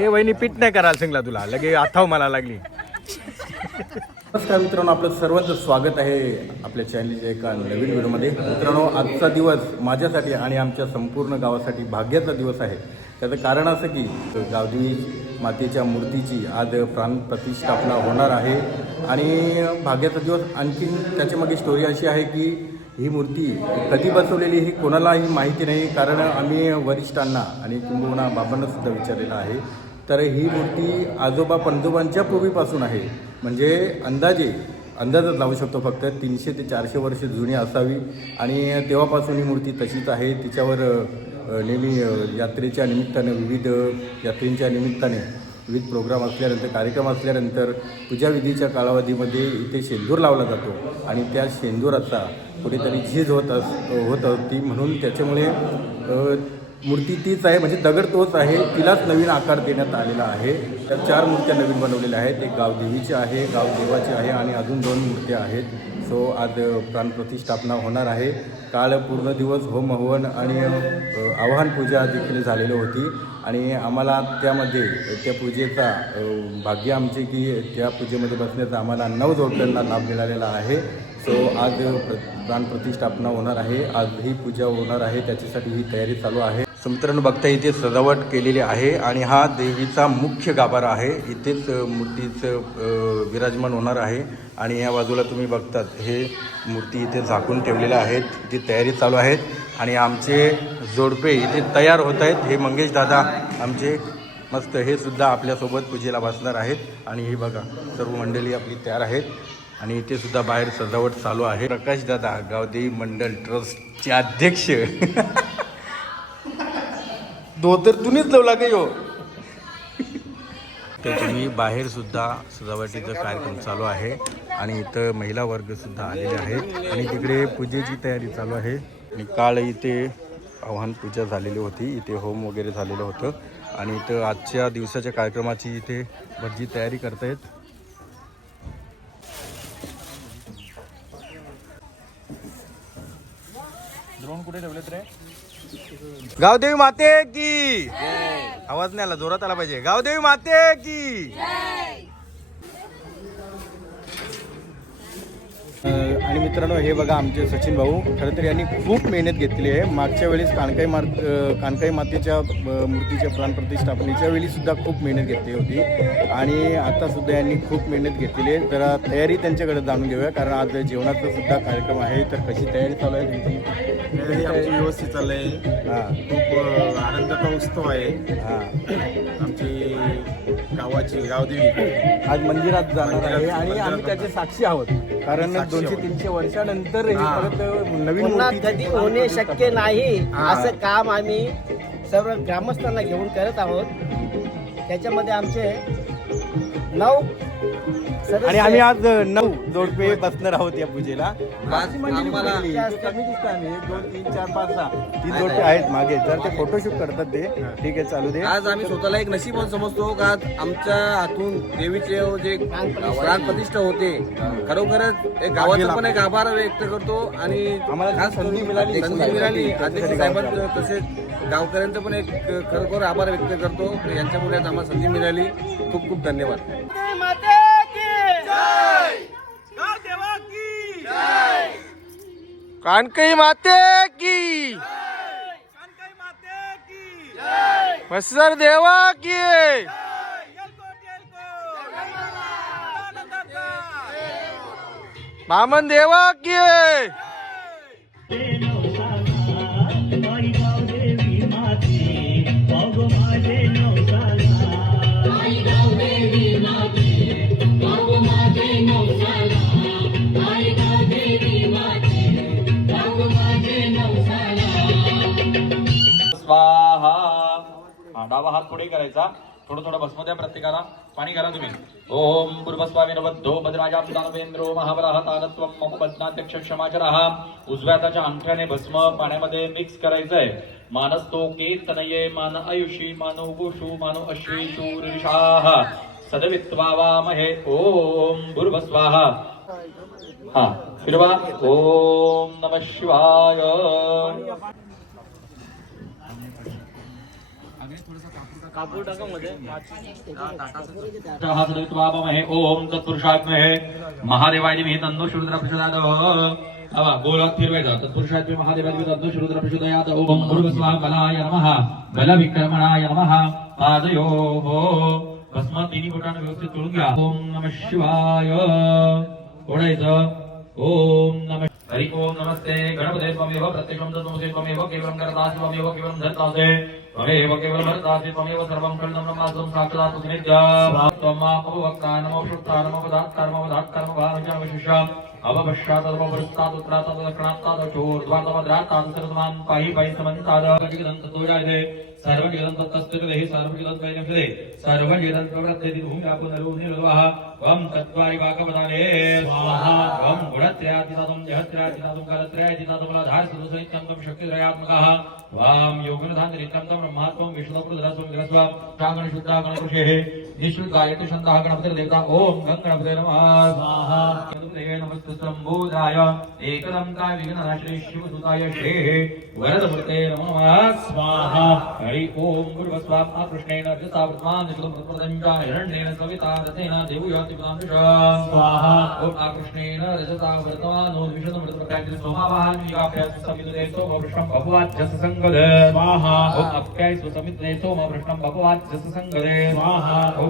ए वहिनी पीठ नाही करायला सांगला तुला लगे आथाव मला लागली. नमस्कार मित्रांनो आपलं सर्वांचं स्वागत आहे आपल्या चॅनलच्या एका नवीन व्हिडिओमध्ये. मित्रांनो आजचा दिवस माझ्यासाठी आणि आमच्या संपूर्ण गावासाठी भाग्याचा दिवस आहे. त्याचं कारण असं की गावदेवी मातेच्या मूर्तीची आज प्राण प्रतिष्ठापना होणार आहे. आणि भाग्याचा दिवस आणखीन त्याच्यामागे स्टोरी अशी आहे की ही मूर्ती कधी बसवलेली ही कोणालाही माहिती नाही. कारण आम्ही वरिष्ठांना आणि किंबहुना बाबांना सुद्धा विचारलेलं आहे. तर ही मूर्ती आजोबा पणजोबांच्या पूर्वीपासून आहे. म्हणजे अंदाजे अंदाजच लावू शकतो फक्त तीनशे ते चारशे वर्ष जुनी असावी. आणि तेव्हापासून ही मूर्ती तशीच आहे. तिच्यावर नेहमी यात्रेच्या निमित्ताने विविध यात्रेंच्या निमित्ताने विविध प्रोग्राम असल्यानंतर कार्यक्रम असल्यानंतर पूजाविधीच्या कालावधीमध्ये इथे शेंदूर लावला जातो. आणि त्या शेंदुराचा कुठेतरी झीज होत अस होत होती म्हणून त्याच्यामुळे मूर्ती तीच आहे म्हणजे दगड तोच आहे. तिलाच नवीन आकार देण्यात आलेला आहे. त्या चार मूर्त्या नवीन बनवलेल्या आहेत. एक गावदेवीची आहे गावदेवाची आहे आणि अजून दोन मूर्त्या आहेत. सो आज प्राणप्रतिष्ठापना होणार आहे. काल पूर्ण दिवस होम हवन आणि आव्हान आवाहन पूजा देखील झालेली होती. आणि आम्हाला त्यामध्ये त्या पूजेचा भाग्य आमचे की त्या पूजेमध्ये बसण्याचा आम्हाला नऊ जोडप्यांना लाभ मिळालेला आहे. सो आज प्र प्राणप्रतिष्ठापना होणार आहे. आज ही पूजा होणार आहे. त्याच्यासाठी ही तयारी चालू आहे. सो मित्रांनो बघता इथे सजावट केलेली आहे आणि हा देवीचा मुख्य गाभारा आहे. इथेच मूर्तीचं विराजमान होणार आहे आणि या बाजूला तुम्ही बघतात हे मूर्ती इथे झाकून ठेवलेल्या आहेत. इथे तयारी चालू आहेत आणि आमचे जोडपे इथे तयार होत आहेत. हे मंगेश दादा आमचे मस्त हे सुद्धा आपल्यासोबत पूजेला बसणार आहेत आणि हे बघा सर्व मंडळी आपली तयार आहेत आणि इथे सुद्धा बाहेर सजावट चालू आहे. प्रकाश दादा गावदेवी मंडळ ट्रस्टचे अध्यक्ष. धोतर तुम्हीच लावला का यो तर तुम्ही बाहेर सुद्धा सजावटीचा कार्यक्रम चालू आहे आणि इथं महिला वर्ग सुद्धा आलेले आहेत. आणि तिकडे पूजेची तयारी चालू आहे. आणि काल इथे आव्हान पूजा झालेली होती. इथे होम वगैरे झालेलं होतं. आणि इथं आजच्या दिवसाच्या कार्यक्रमाची इथे भटजी तयारी करतायत. ड्रोन कुठे ठेवलेत रे? गावदेवी माते की. आवाज नाही आला जोरात आला पाहिजे. गावदेवी माते की. आणि मित्रांनो हे बघा आमचे सचिन भाऊ. खरं तर यांनी खूप मेहनत घेतली आहे. मागच्या वेळेस कानकाई मार कानकाई मातेच्या मूर्तीच्या प्राणप्रतिष्ठापनेच्या वेळी सुद्धा खूप मेहनत घेतली होती. आणि आता सुद्धा यांनी खूप मेहनत घेतलेली आहे. जरा तयारी त्यांच्याकडे जाणून घेऊया कारण आज जेवणाचा सुद्धा कार्यक्रम आहे. तर कशी तयारी चालू आहे तुमची? तयारी आमची व्यवस्थित चाललंय हां. खूप आनंदाचा उत्सव आहे. हां. आमची गावाची गावदेवी. आज मंदिरात जाणार आहे आणि आम्ही त्याचे साक्षी आहोत. कारण दोनशे तीनशे वर्षानंतर हे हा. परत नवीन पुन्हा कधी होणे शक्य नाही हा. असं काम आम्ही सर्व ग्रामस्थांना घेऊन करत आहोत त्याच्यामध्ये आमचे नऊ आणि आम्ही आज नऊ जोडपे बसणार आहोत या पूजेला. बाकी मंडळी आम्हाला- कुठली? इथे कमी दिसतं आम्ही. एक दोन तीन चार पाच सहा. तीन जोडपे आहेत मागे. जर ते फोटोशूट करतात ते ठीक आहे चालू दे. आज आम्ही स्वतःला एक नशीब समजतो का आज आमच्या हातून देवीचे जे प्राण प्रतिष्ठा होते खरोखरच एक गावाचा पण एक आभार व्यक्त करतो आणि आम्हाला खास संधी मिळाली. संधी मिळाली त्याच्यासाठी अध्यक्ष साहेबांचं तसेच गावकऱ्यांचं पण एक खरोखर आभार व्यक्त करतो. यांच्यामुळे आज आम्हाला संधी मिळाली. खूप खूप धन्यवाद. कानकई माते की। मत्सर देवा की। बामन देवा की। हा डावा हात पुढे करायचा. थोडं थोडं भस्म द्या प्रत्येकाला. पाणी घाला तुम्ही. ओम पूर्वस्वामी नबद्धो भद्राजा दानवेंद्रो महाबलाह तानत्व मम बदनाध्यक्ष क्षमाचरः. उजव्या हाताच्या अंगठ्याने भस्म पाण्यामध्ये मिक्स करायचंय. मानस्तो केतनये मान आयुषी मानो गोषु मानो अश्वी शूरिषाः सदवित्वा वामहे ओम भूर्भस्वाहा हा फिरवा. ओम नम शिवाय. हे ओम तत्पुरुषात्महे महादेवायदिमहि तन्नो शूद्रप्रसादः अब गोलात फिरवे जा तत्पुरुषात्मे महादेवादिमहि तन्नो शूद्रप्रसादयात ओम गुरुस्वामलाय नमः. बलविक्रमणाय नमः. पादयोः भस्म हो. तिन्ही बोटांना व्यवस्थित करून घ्या. ओम नम शिवाय. ओढायचं. ओम नम हरि ओम नमस्ते. गणपते त्वमेव प्रत्यक्षं तत्त्वमेव केवलं केवलं धत्तासे. त्वमेव केवलमरदासि त्वमेव सर्वं करणं ब्रह्मासं साक्षात् त्वमापवक्तानमवशुक्तानमवदात्कर्मवदात्कर्मवानजाविशिषाम् अवपश्चातवृत्तादुत्रातदक्षणात्तादक्षोर्ध्वार्तमद्रात्तादसरसमान् पाहि पाहि समन्तादवटिकदन्ततोजायते सर्वटिकदन्तस्तुतिरहि सर्वटिकदन्तैनक्षदे सर्वटिकदन्तप्रवृत्तेति भूमिरापुनरुनिर्वाः त्वं तत्त्वारिवाकपदाने स्वाहा। त्वं गुणत्रयादिदातुं जहत्रयादिदातुं करत्रयादिदातुमलाधारसदसहित्यं त्वं शक्तित्रयात्मकः। त्वां योगिनधान्तरित्यं त्वं ब्रह्मात्वं विष्णुप्रदरस्वं विरस्वां प्रागणशुद्धागणकृषेः ईश्वराय कृष्णा गणपतिर्देवता ओम गंग गणपते नमः नमस्तुसम्भूताय एकदन्ताय विघ्ननाशे शिवसुताय श्रे वरदमृते नमः स्वाहा हरि ओम गुरुस्वाहा कृष्णेन अर्जुता वर्तमान निशुलं प्रपदञ्चा हिरण्येन सविता रथेन देवयाति पदांश स्वाहा ओम कृष्णेन रजता वर्तमानो विशुद्धं मृतप्रत्याक्ति सोमावाहानि योगाभ्यास समितुते सोमवृष्णं भगवाच्यस संगदे स्वाहा ओम अप्याय सुसमितने सोमवृष्णं भगवाच्यस संगदे स्वाहा ओम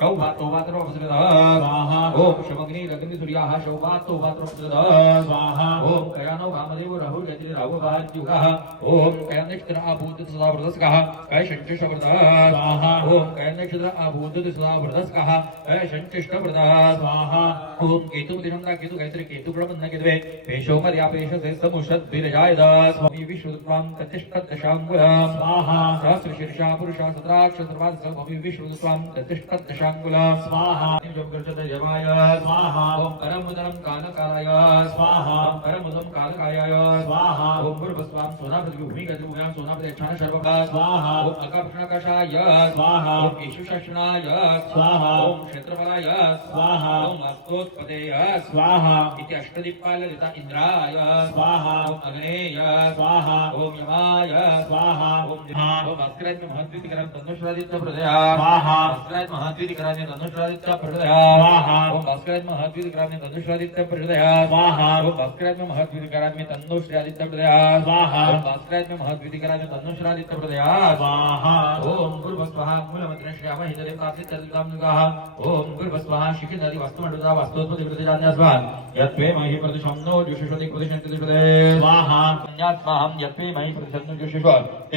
शौभातो स्वाहा ओम शौभातो स्वाहा ओम कयानो राहु ओम कयानक्षत्र आभूत सदा वृदस्कः शंचिष्ट वृदः स्वाहा ओम कयानक्षत्र आभूत सदा वृदस्कः शंचिष्ट वृदः स्वाहा ओम केतु दिनंदा केतु गायत्री केतु ब्रह्मन्न केतवे पेशो से समुषद स्वामी प्रतिष्ठत स्वाहा सहस्र शीर्षा पुरुषा सत्राक्ष सर्वाद स्वामी प्रतिष्ठत तत्शङ्कुला स्वाहा यमाय स्वाहा ॐ करमुदरं कालकालाय स्वाहा करमुदं कालकायाय स्वाहा ॐ पूर्वस्वां सोनापतिभूमिगतिभूयां सोनापतिक्षण सर्वदा स्वाहा ॐ अकर्षणकषाय स्वाहा ॐ केशुशक्षणाय स्वाहा ॐ इन्द्राय स्वाहा ॐ अग्नेय स्वाहा ॐ यमाय स्वाहा ॐ ॐ अस्त्रात् महद्वितिकरं महाद्वितिकराने धनुषरादित्या प्रचोदयात् ओम भास्करात्म महाद्वितिकराने धनुषरादित्या प्रचोदयात् ओम भास्करात्म महाद्वितिकराने तन्नोषरादित्या प्रचोदयात् ओम भास्करात्म महाद्वितिकराने तन्नोषरादित्या प्रचोदयात् ओम गुरुभस्वः मूलमन्त्रेण श्यामः हितदेव कासितदिकां नृगः. ओम गुरुभस्वः शिखितदि वस्तुमण्डुता वस्तुत्मदिवृतिजान्यास्वा यत्त्वे महि प्रतिशम्नो जुषुषति प्रतिशन्ति दुषुदे स्वाहा अन्यात्माहं यत्त्वे महि प्रतिशम्नो जुषुष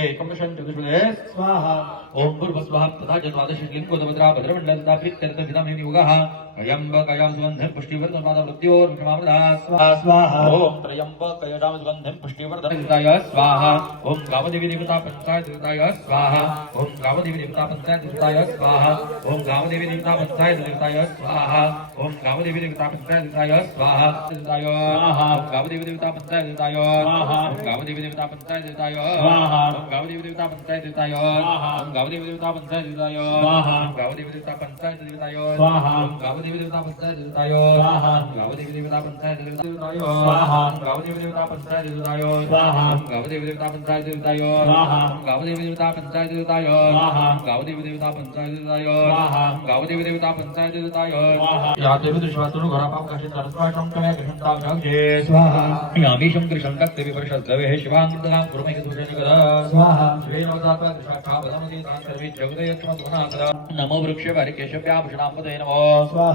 एकं शन्ति दुषुदे स्वाहा ओम गुरुस्वाहा तथा चतुरादश लिंगोदभद्रा भद्रमंडल तथा प्रीत्यर्थ विधामिनी योगः त्रयंबकयं सुगन्धिं पुष्टिवर्धन पादवृत्तियोर् विक्रमामृता स्वाहा ॐ त्रयंबकयजां सुगन्धिं पुष्टिवर्धनकृताय स्वाहा ॐ गावदेवीदेवता पञ्चायतकृताय स्वाहा ॐ गावदेवीदेवता पञ्चायतकृताय स्वाहा ॐ गावदेवीदेवता पञ्चायतकृताय स्वाहा ॐ गावदेवीदेवता पञ्चायतकृताय स्वाहा कृताय स्वाहा गावदेवीदेवता पञ्चायतकृताय स्वाहा गावदेवीदेवता पञ्चायतकृताय स्वाहा गावदेवीदेवता पञ्चायतकृताय स्वाहा गावदेवीदेवता पञ्चायतकृताय गावदेवीदेवता पञ्चायतकृताय स्वाहा गावदेवी गावदेवी देवता पंचायत देवताय स्वाहा गावदेवी देवता पंचायत देवताय स्वाहा गावदेवी देवता पंचायत देवताय स्वाहा गावदेवी देवता पंचायत देवताय स्वाहा गावदेवी देवता पंचायत देवताय स्वाहा गावदेवी देवता पंचायत देवताय स्वाहा गावदेवी देवता पंचायत देवताय या देवी दृश्वातून घरापाव काशी तरस्वाटं कया स्वाहा देवी परिषद गवे हे दुर्जन गदा स्वाहा श्री नवदाता कृष्णा बदमती तान सर्वे जगदय त्वमनाकदा नमो वृक्ष वारिकेशव्याभूषणांपदे नमो स्वाहा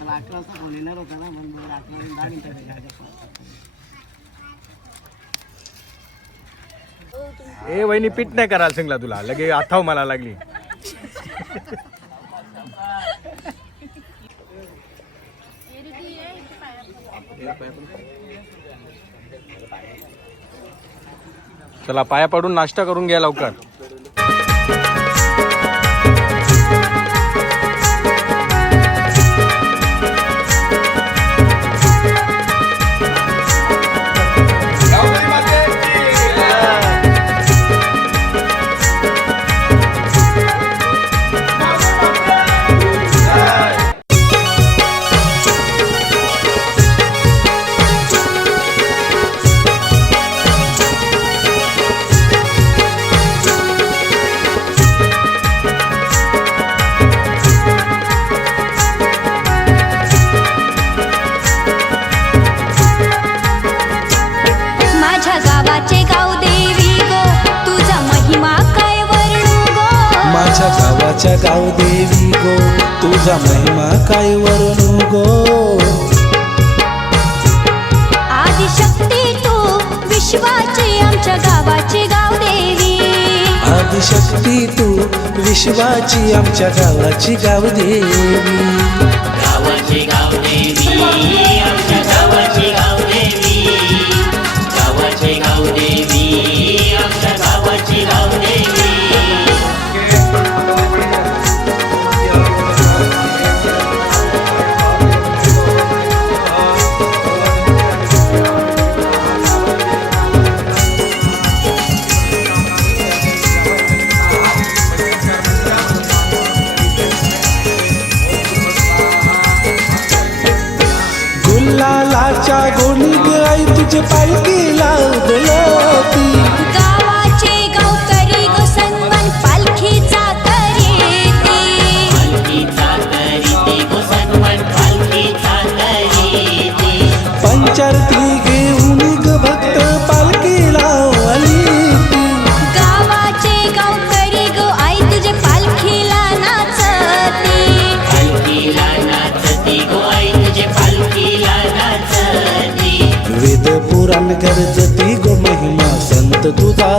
मला अकरा वाजता फोन येणार होता ना म्हणून मला अकरा दहा मिनिटं ए वहिनी पीठ नाही करायला सांगला तुला. लगे आथाव मला लागली. चला पाया पडून नाश्ता करून घ्या लवकर. शिवाची आमच्या गावाची गावदेवी.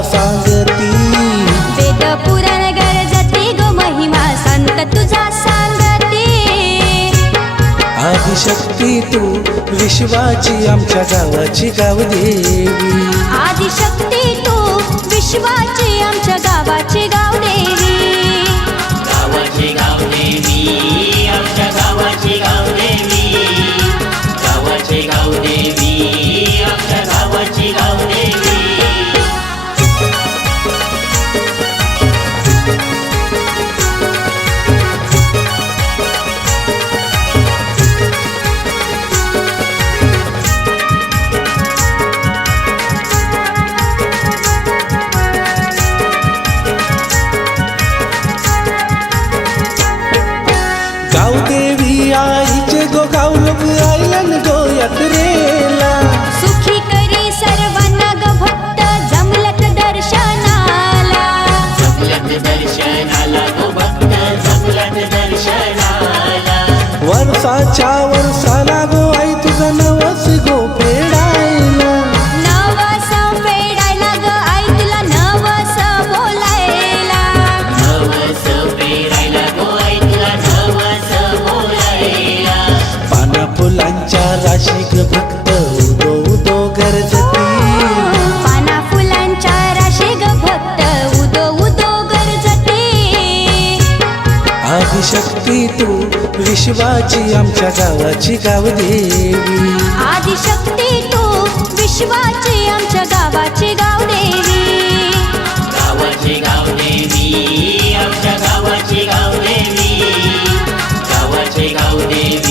सांगती वेद पुराण गरजती गो महिमा संत तुझा सांगती आदिशक्ती तू विश्वाची आमच्या गावाची गावदेवी। आदिशक्ती तू विश्वाची आमच्या गावाची எதிர் विश्वाची आमच्या गावाची गावदेवी आदिशक्ती तू विश्वाची आमच्या गावाची गावदेवी गावाची गावदेवी आमच्या गावाची गावदेवी गावाची गावदेवी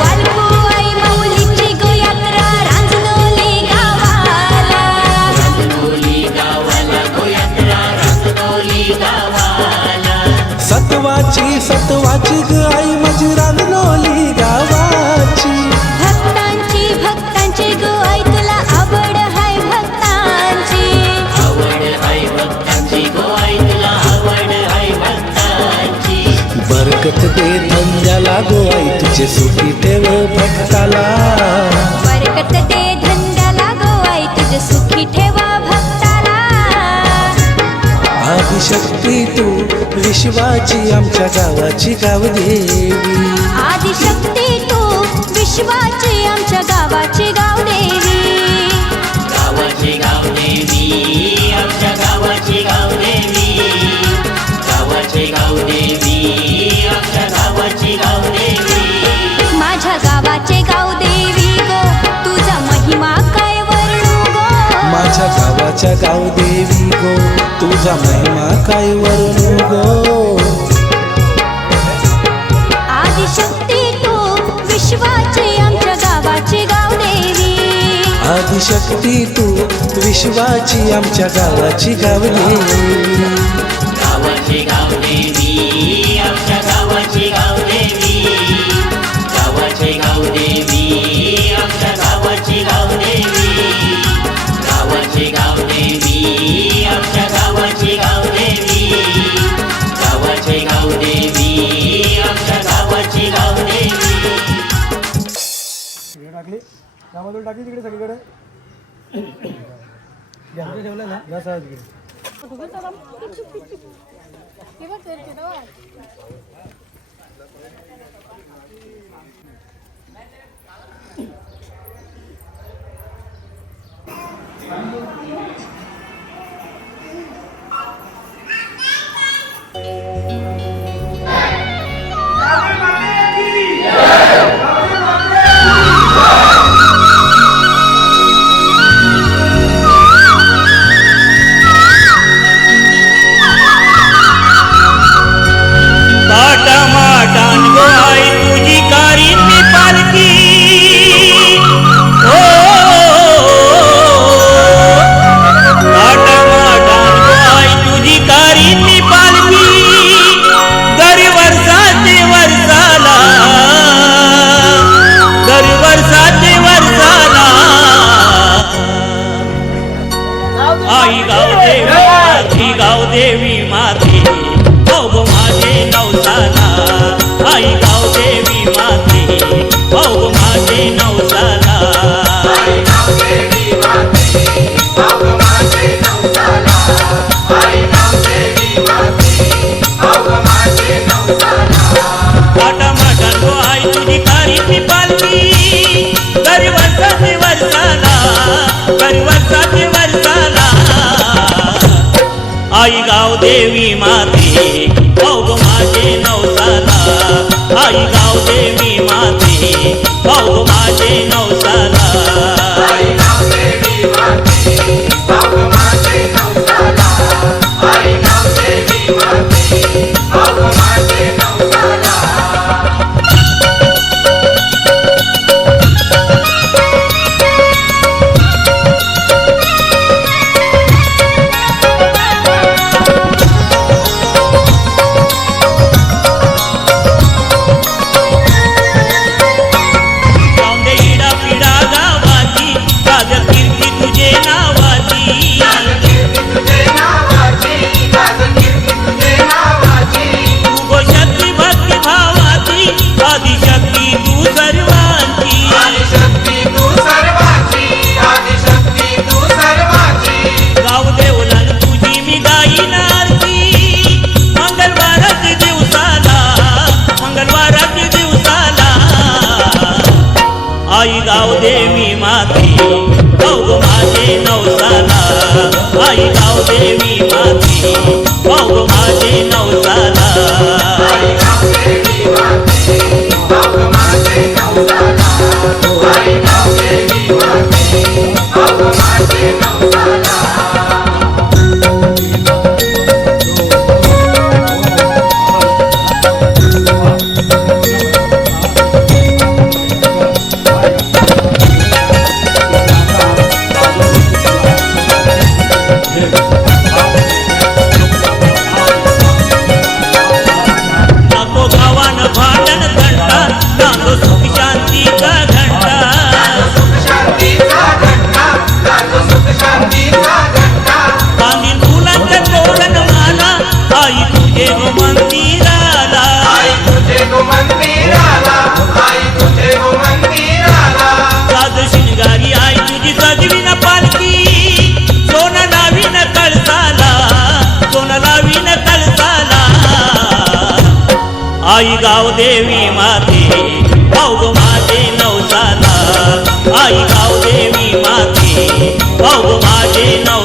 वालकुवाई माऊलीची गो यात्रा रांजणोली गावाला. सत्वाची सत्वाची ग आई माझी तुझे सुखी ठेव भक्ताला. बरकत दे धंद्याला गो आई तुझे सुखी ठेवा भक्ताला. आदिशक्ती तू विश्वाची आमच्या गावाची गावदेवी. आदिशक्ती तू विश्वाची आमच्या गावाची गावदेवी. गावाची गावदेवी आमच्या गावाची गावदेवी. गावाची गावदेवी आमच्या गावाची गावदेवी. माझ्या गावाचे गावदेवी गो तुझा महिमा काय वर्णू गो? माझ्या गावाच्या गावदेवी गो तुझा महिमा काय वरून गो? आदिशक्ती तू विश्वाची आमच्या गावाची गावदेवी आदिशक्ती तू विश्वाची आमच्या गावाची गावदेवी गावाची गावदेवी टाकली. त्यामधून टाकली. तिकडे सगळीकडे. ठेवलं ना या आई गावदेवी माती गावदेवी माती. भाऊ माझे नवसाला आई गावदेवी माती. भाऊ माझे नवसाला. टाटा माटा गो आई तुझी कारी ती पालकी दर वर्षाचे वर्षाला दर वर्षाचे आई गाव देवी माते. भाऊ माझे नवसाला. आई गाव देवी माते. भाऊ माझे नवसाला. गावंडे भाऊ माझे नवसाला ¡Vamos! आई गाव देवी माते भाऊ माझे नवसाला आई गाव देवी माते भाऊ माझे नव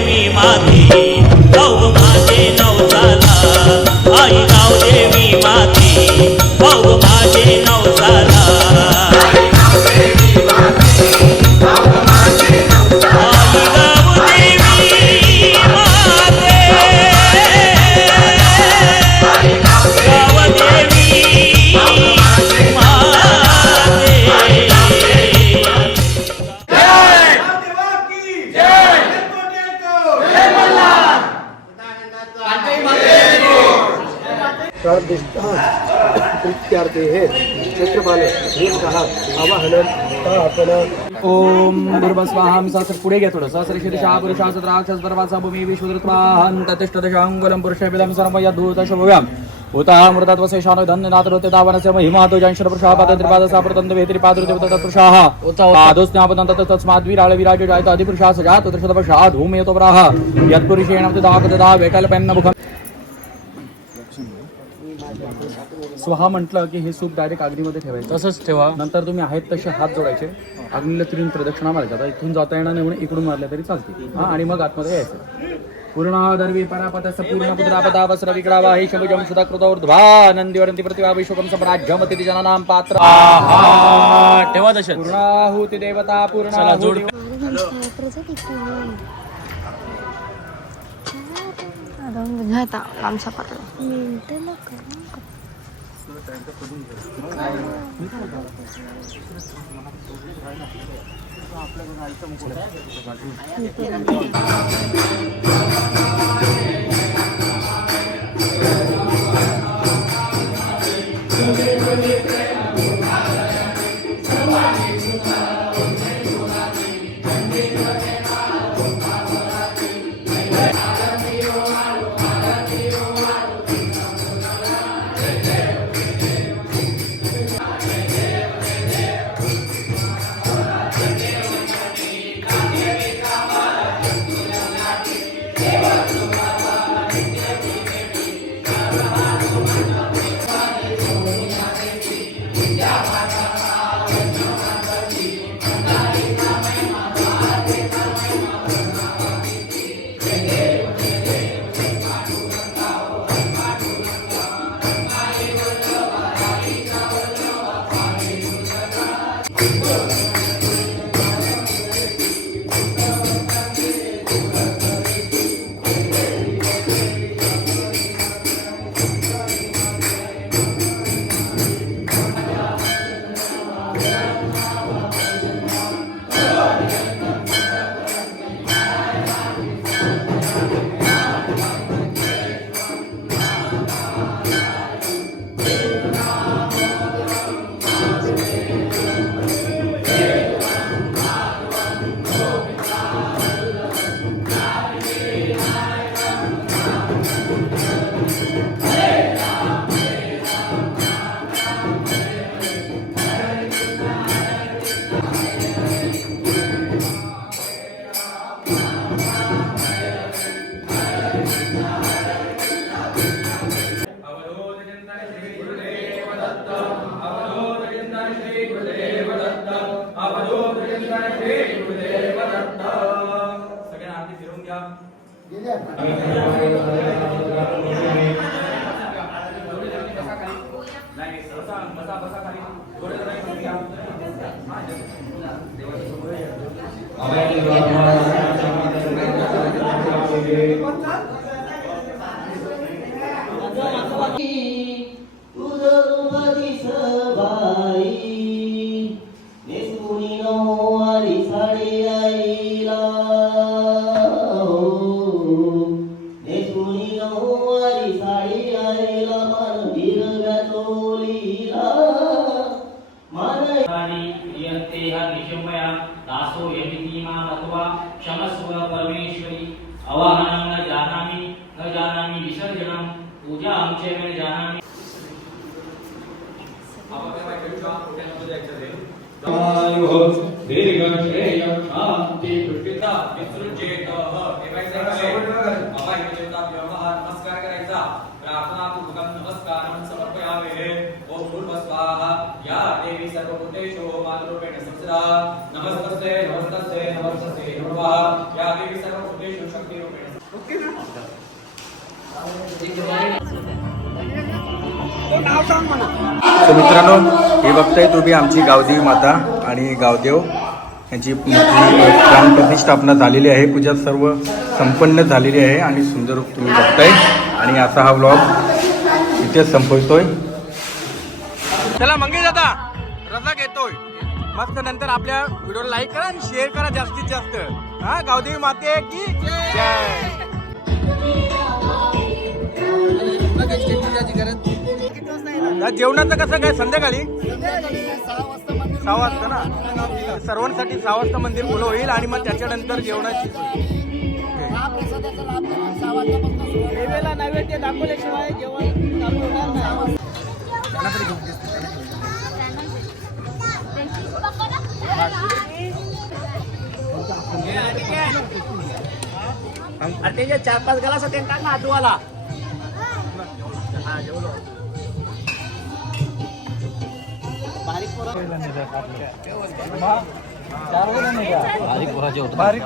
देवी माती भाऊ माझे नवसाला आई नाव देवी माती भाऊ माझे नवसाला ओम भूर्भस्वाहां सहस्र पुढे घ्या थोडं सहस्र शीर्षा पुरुषा सत्राक्षस परवाचा भूमी विश्वदृत्वाहं ततिष्ठदशांगुलं पुरुषेभिदं सर्व यद्धूत शुभव्याम्। उतः मृतत्वशेषानो धन्यनाथ रोते दावनस्य महिमा तो जंशर पुरुषः पाद त्रिपाद साप्रतन्द वेत्री पादृते पुरुषाः पादोस्नापदन्त तस्माद् विराळ विराज जायत अधिपुरुषा सजात त्रिशतपशा धूमयतो प्राह यत्पुरुषेण दाकदा वैकल्पेन्न मुखम्। स्वाहा म्हटलं की हे सूप डायरेक्ट अग्नीमध्ये ठेवायचं. तसंच ठेवा. नंतर तुम्ही आहेत तसे हात जोडायचे. अग्नीला तिरून प्रदक्षिणा मारायचं आता इथून जाता येणार नाही म्हणून इकडून मारल्या तरी चालते हा आणि मग आतमध्ये यायचं. पूर्णादर्वी परापतस्य वस्र विक्रावा हे शमुजं सुधाकृतौर्ध्वा नंदीवरंती प्रतिभाभिषोकं सम्राज्यमतिति जनानां पात्र ठेवा दश पूर्णाहुती देवता पूर्णा जोड. आता आमचा पात्र. मिळतं आपल्याकडून आयटम Amen. विसर्जनं पूजां च न जानामि। नमस्कार करायचा प्रार्थनापूर्वकं नमस्कारं समर्पयामहे ओम भूर्भस्वाहा या देवी सर्वभूतेषु मातृरूपेण संस्थिता नमस्तस्ते नमस्तस्ते नमस्तस्ते नमः या देवी सर्वभूतेषु शक्तिरूपेण तर मित्रांनो हे बघताय तुम्ही आमची गावदेवी माता आणि गावदेव. यांची प्राणप्रतिष्ठापना झालेली आहे. पूजा सर्व संपन्न झालेली आहे आणि सुंदर रूप तुम्ही बघताय. आणि असा हा ब्लॉग इथेच संपवतोय. चला मंगेश दादा रजा घेतोय. मस्त नंतर आपल्या व्हिडिओला लाईक करा आणि शेअर करा जास्तीत जास्त. हा गावदेवी माते की जय. या जेवणाचं कसं काय संध्याकाळी? सहा वाजता ना? सर्वांसाठी सहा वाजता मंदिर खुलं होईल आणि मग त्याच्यानंतर जेवणाची नैवेद्य दाखवल्याशिवाय जेवण चालू होणार नाही. अरे त्याच्या चार पाच गलास ते टाक ना आजूवाला बारीक पोरं. बारीक